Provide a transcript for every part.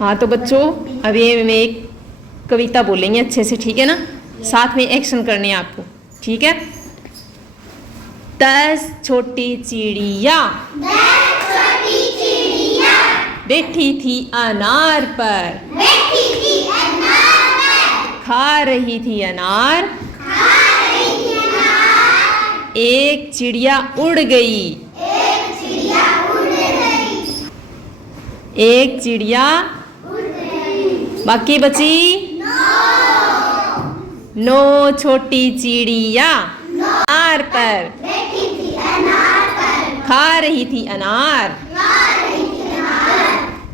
हाँ तो बच्चों अभी हम एक कविता बोलेंगे अच्छे से, ठीक है ना। साथ में एक्शन करने हैं आपको, ठीक है। 10 छोटी चिड़िया बैठी थी अनार पर, खा रही थी अनार। एक चिड़िया उड़ गई, एक चिड़िया बाकी बची 9 छोटी चिड़िया अनार पर खा रही थी अनार।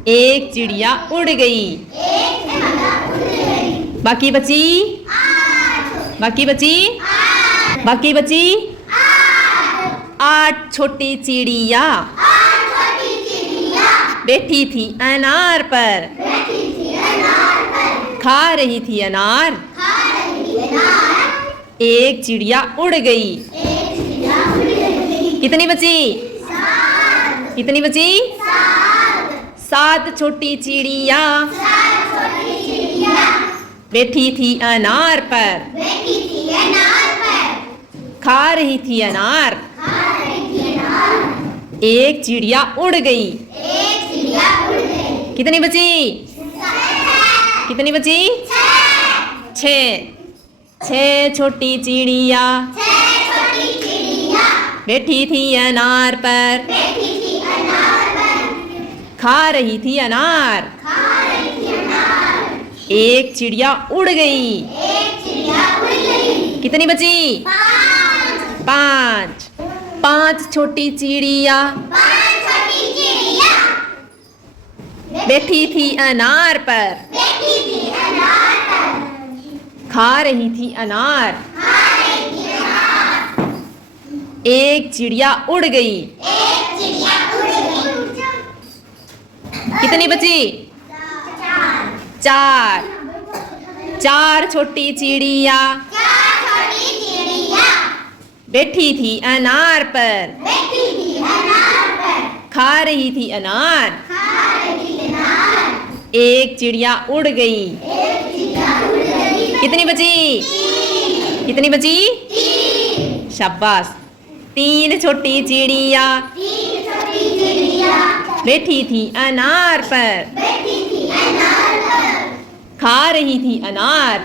एक चिड़िया उड़ गई, बाकी बची बाकी बची 8 छोटी चिड़िया बैठी थी अनार पर, खा रही थी अनार। एक चिड़िया उड़ गई, कितनी बची 7 छोटी चिड़िया बैठी थी अनार पर, खा रही थी अनार। एक चिड़िया उड़ गई, कितनी बची 6 छोटी चिड़िया बैठी थी अनार पर, खा रही थी अनार। एक चिड़िया उड़ गई, कितनी बची 5 छोटी चिड़िया बैठी थी अनार पर, खा रही थी अनार। एक चिड़िया उड़ गई, कितनी बची 4 छोटी चिड़िया बैठी थी अनार पर, खा रही थी अनार। एक चिड़िया उड़ गई, कितनी बची शाबाश 3 छोटी चिड़िया बैठी थी अनार पर, खा रही थी अनार।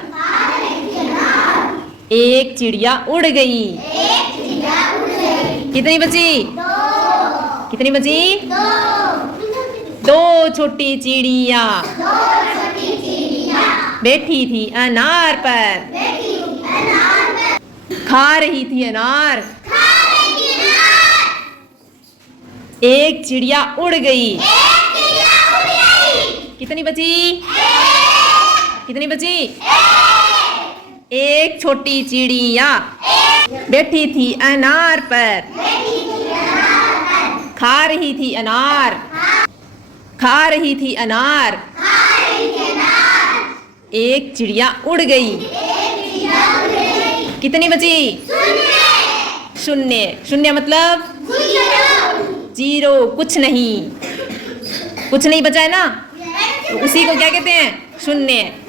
एक चिड़िया उड़ गई, कितनी बची 2 छोटी चिड़िया बैठी थी अनार पर, खा रही थी अनार। एक चिड़िया उड़ गई, कितनी बची 1 छोटी चिड़िया बैठी थी अनार पर, खा रही थी अनार। एक चिड़िया उड़ गई, कितनी बची 0 मतलब 0, कुछ नहीं बचा है ना, तो उसी को क्या कहते हैं 0।